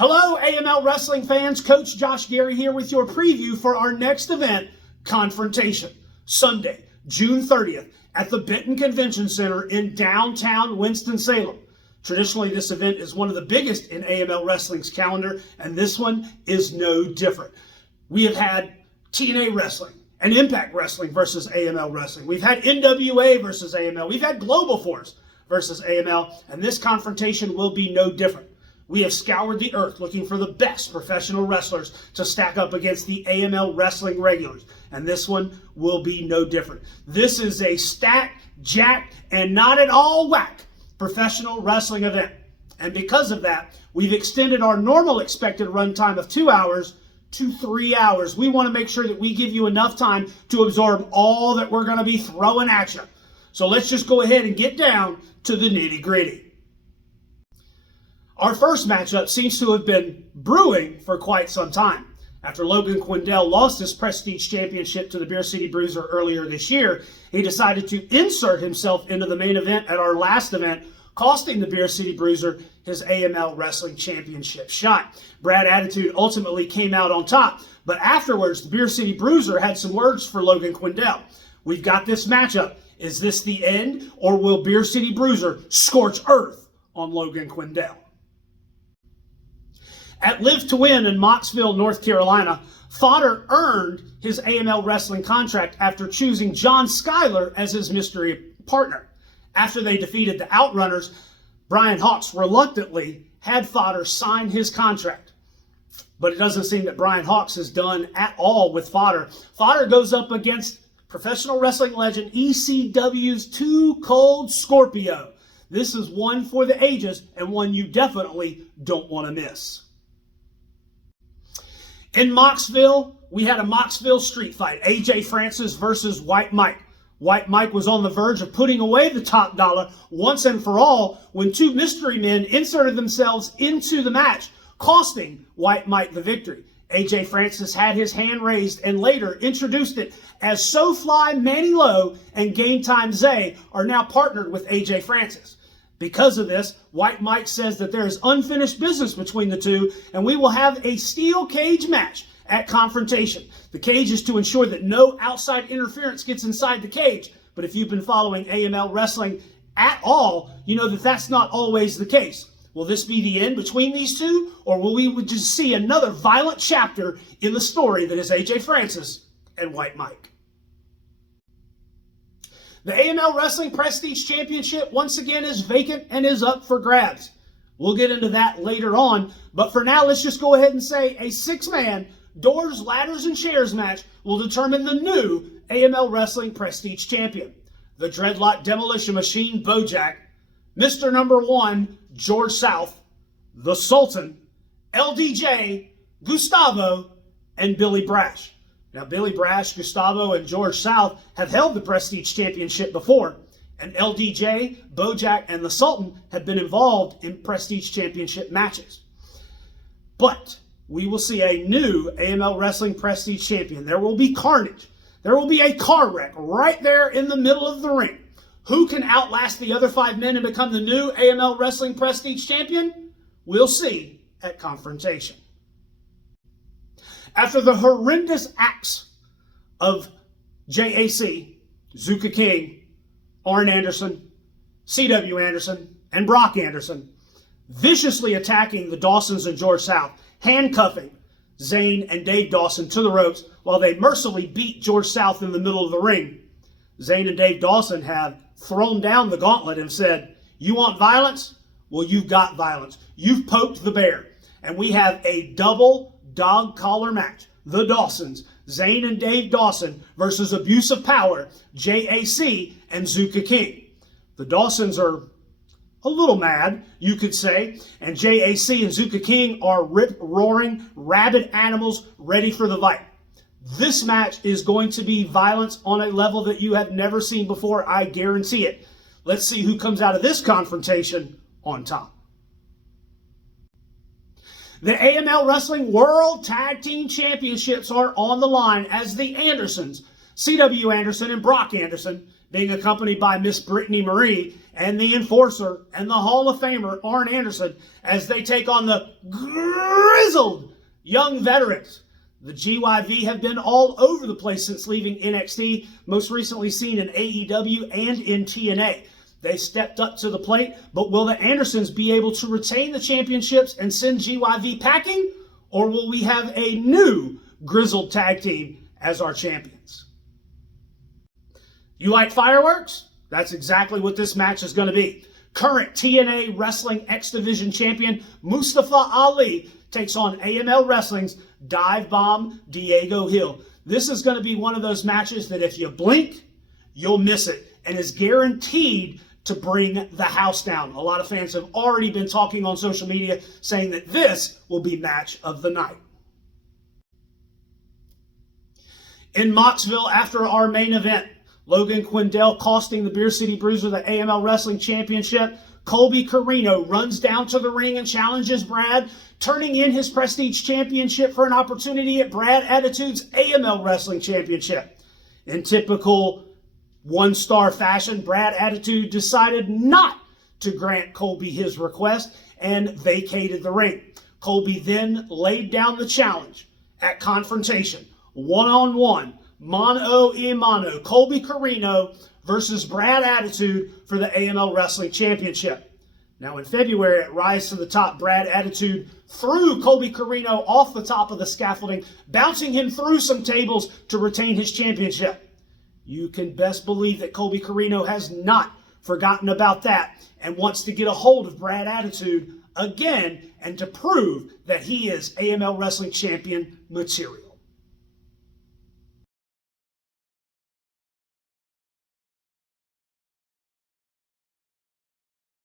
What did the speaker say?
Hello, AML Wrestling fans. Coach Josh Gerry here with your preview for our next event, Confrontation, Sunday, June 30th at the Benton Convention Center in downtown Winston-Salem. Traditionally, this event is one of the biggest in AML Wrestling's calendar, and this one is no different. We have had TNA Wrestling and Impact Wrestling versus AML Wrestling. We've had NWA versus AML. We've had Global Force versus AML, and this confrontation will be no different. We have scoured the earth looking for the best professional wrestlers to stack up against the AML Wrestling regulars, and this one will be no different. This is a stacked, jacked, and not at all whack professional wrestling event, and because of that, we've extended our normal expected run time of 2 hours to 3 hours. We want to make sure that we give you enough time to absorb all that we're going to be throwing at you. So let's just go ahead and get down to the nitty-gritty. Our first matchup seems to have been brewing for quite some time. After Logan Quindell lost his Prestige Championship to the Beer City Bruiser earlier this year, he decided to insert himself into the main event at our last event, costing the Beer City Bruiser his AML Wrestling Championship shot. Brad Attitude ultimately came out on top, but afterwards, the Beer City Bruiser had some words for Logan Quindell. We've got this matchup. Is this the end, or will Beer City Bruiser scorch earth on Logan Quindell? At Live to Win in Mocksville, North Carolina, Fodder earned his AML Wrestling contract after choosing John Schuyler as his mystery partner. After they defeated the Outrunners, Brian Hawks reluctantly had Fodder sign his contract. But it doesn't seem that Brian Hawks is done at all with Fodder. Fodder goes up against professional wrestling legend ECW's Too Cold Scorpio. This is one for the ages and one you definitely don't want to miss. In Mocksville, we had a Mocksville street fight, AJ Francis versus White Mike. White Mike was on the verge of putting away the top dollar once and for all when two mystery men inserted themselves into the match, costing White Mike the victory. AJ Francis had his hand raised and later introduced it as SoFly Manny Lowe and Game Time Zay are now partnered with AJ Francis. Because of this, White Mike says that there is unfinished business between the two, and we will have a steel cage match at Confrontation. The cage is to ensure that no outside interference gets inside the cage, but if you've been following AML Wrestling at all, you know that that's not always the case. Will this be the end between these two, or will we just see another violent chapter in the story that is AJ Francis and White Mike? The AML Wrestling Prestige Championship once again is vacant and is up for grabs. We'll get into that later on, but for now, let's just go ahead and say a six-man doors, ladders, and chairs match will determine the new AML Wrestling Prestige Champion. The Dreadlock Demolition Machine Bojack, Mr. Number 1, George South, the Sultan, LDJ, Gustavo, and Billy Brash. Now, Billy Brash, Gustavo, and George South have held the Prestige Championship before, and LDJ, Bojack, and the Sultan have been involved in Prestige Championship matches. But we will see a new AML Wrestling Prestige Champion. There will be carnage. There will be a car wreck right there in the middle of the ring. Who can outlast the other 5 men and become the new AML Wrestling Prestige Champion? We'll see at Confrontation. After the horrendous acts of JAC, Zuka King, Arn Anderson, C.W. Anderson, and Brock Anderson, viciously attacking the Dawsons and George South, handcuffing Zane and Dave Dawson to the ropes while they mercilessly beat George South in the middle of the ring, Zane and Dave Dawson have thrown down the gauntlet and said, "You want violence? Well, you've got violence. You've poked the bear." And we have a double dog collar match. The Dawsons, Zane and Dave Dawson versus Abuse of Power, JAC and Zuka King. The Dawsons are a little mad, you could say, and JAC and Zuka King are rip-roaring, rabid animals ready for the fight. This match is going to be violence on a level that you have never seen before, I guarantee it. Let's see who comes out of this confrontation on top. The AML Wrestling World Tag Team Championships are on the line as the Andersons, C.W. Anderson and Brock Anderson, being accompanied by Miss Brittany Marie and the Enforcer and the Hall of Famer Arn Anderson as they take on the grizzled young veterans. The GYV have been all over the place since leaving NXT, most recently seen in AEW and in TNA. They stepped up to the plate, but will the Andersons be able to retain the championships and send GYV packing? Or will we have a new grizzled tag team as our champions? You like fireworks? That's exactly what this match is going to be. Current TNA Wrestling X Division champion Mustafa Ali takes on AML Wrestling's Dive Bomb Diego Hill. This is going to be one of those matches that if you blink, you'll miss it, and is guaranteed to bring the house down. A lot of fans have already been talking on social media saying that this will be match of the night. In Moxville, after our main event, Logan Quindell costing the Beer City Bruiser the AML Wrestling Championship, Colby Carino runs down to the ring and challenges Brad, turning in his Prestige Championship for an opportunity at Brad Attitude's AML Wrestling Championship. In typical one-star fashion, Brad Attitude decided not to grant Colby his request and vacated the ring. Colby then laid down the challenge at Confrontation, one-on-one, mano a mano, Colby Carino versus Brad Attitude for the AML Wrestling Championship. Now in February at Rise to the Top, Brad Attitude threw Colby Carino off the top of the scaffolding, bouncing him through some tables to retain his championship. You can best believe that Colby Carino has not forgotten about that and wants to get a hold of Brad Attitude again and to prove that he is AML Wrestling Champion material.